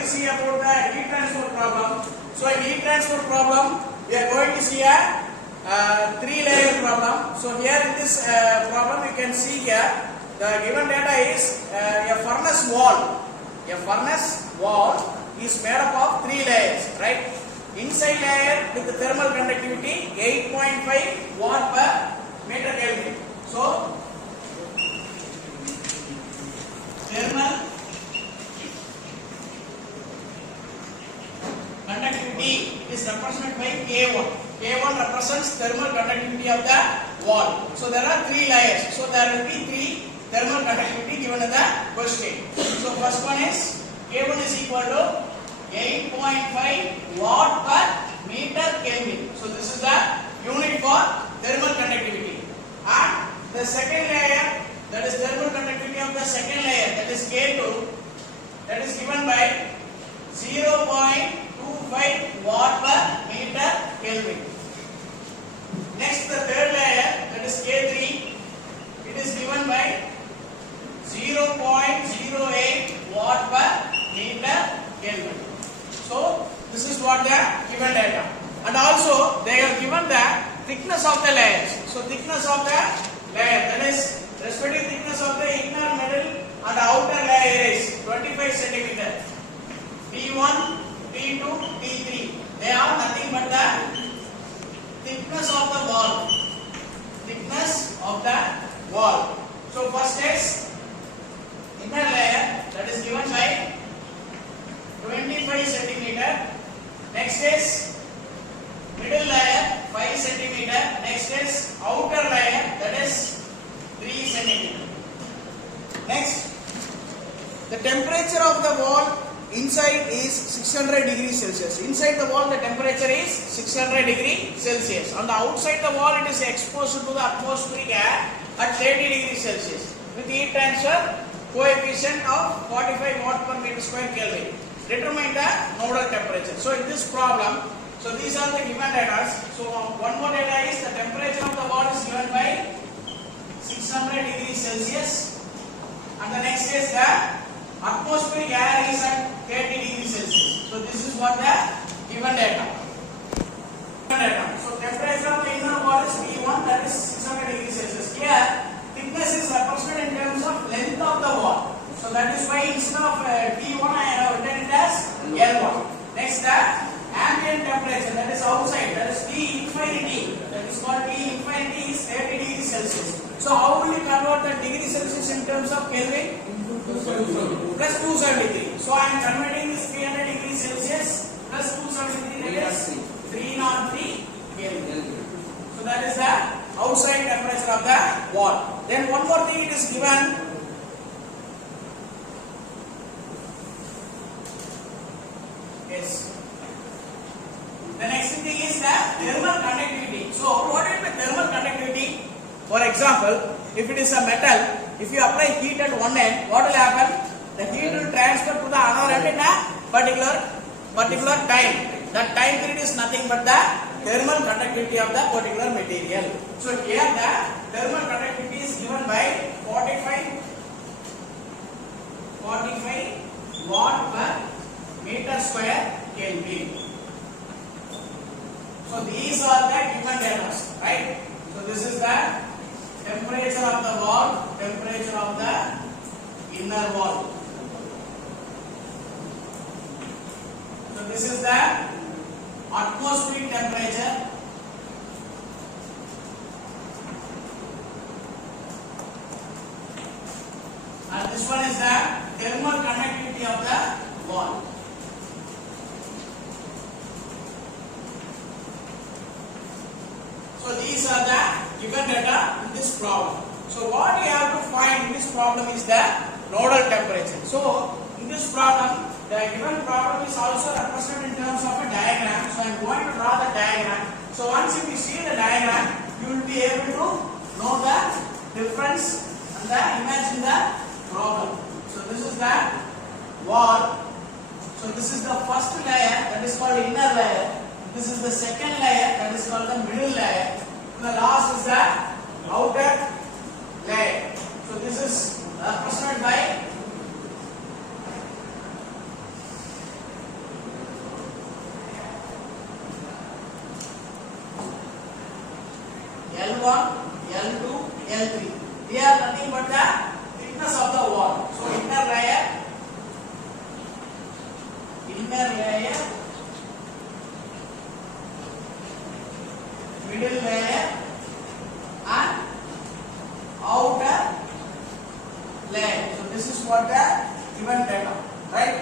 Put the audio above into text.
to see about the heat transfer problem. So in heat transfer problem, we are going to see a three-layer problem. So here in this problem, you can see here the given data is a furnace wall. A furnace wall is made up of three layers, right? Inside layer with the thermal conductivity 8.5 watt per meter Kelvin. So thermal conductivity is represented by K1. K1 represents thermal conductivity of the wall. So there are three layers. So there will be three thermal conductivity given in the question. So first one is K1 is equal to 8.5 watt per meter Kelvin. So this is the unit for thermal conductivity. And the second layer, that is thermal conductivity of the second layer, that is K2, that is given by 0.25 watt per meter Kelvin. Next, the third layer, that is K3, it is given by 0.08 watt per meter Kelvin. So this is what the given data. And also they have given the thickness of the layers. So thickness of the layer, that is respective thickness of the inner, middle and outer layer is 25 centimeter. T1, T2, T3. They are nothing but the thickness of the wall. Thickness of the wall. So first is inner layer, that is given by 25 centimeter. Next is middle layer 5 centimeter. Next is outer layer, that is 3 centimeter. Next, the temperature of the wall inside is 600 degrees Celsius. Inside the wall the temperature is 600 degrees Celsius. On the outside the wall it is exposed to the atmospheric air at 30 degrees Celsius with heat transfer coefficient of 45 watt per meter square Kelvin. Determine the nodal temperature. So in this problem, so these are the given data. So one more data is the temperature of the wall is given by 600 degrees Celsius, and the next is the atmospheric air is at 30 degrees Celsius. So this is what the given data. So temperature of the inner wall is T1, that is 600 degrees Celsius. Here thickness is represented in terms of length of the wall. So that is why instead of T1 I have written it as L1. Next, the ambient temperature, that is outside, that is T infinity, that is called T infinity is 30 degrees Celsius. So how will you convert the degree Celsius in terms of Kelvin? Plus 273. So I am converting this 300 degrees Celsius plus 273, that is 303 Kelvin. So that is the outside temperature of the wall. Then one more thing it is given. Yes. The next thing is the thermal conductivity. So what is the thermal conductivity? For example, if it is a metal, if you apply heat at one end, what will happen? The heat will transfer to the other end in a particular time. That time period is nothing but the thermal conductivity of the particular material. So here the thermal conductivity is given by 45 watt per meter square Kelvin. So these are the given data, right? So this is the temperature of the wall, temperature of the inner wall. So this is the atmospheric temperature. And this one is the thermal conductivity of the wall. So these are the given data in this problem. So what you have to find in this problem is the nodal temperature. So in this problem, the given problem is also represented in terms of a diagram. So I am going to draw the diagram. So once you see the diagram, you will be able to know the difference and imagine the problem. So this is the wall. So this is the first layer, that is called inner layer. This is the second layer, that is called the middle layer. And the last is the outer layer. So this is represented by L1, L2, L3. They are nothing but the thickness of the wall. So inner layer, middle layer, and outer layer. So this is what the given data, right?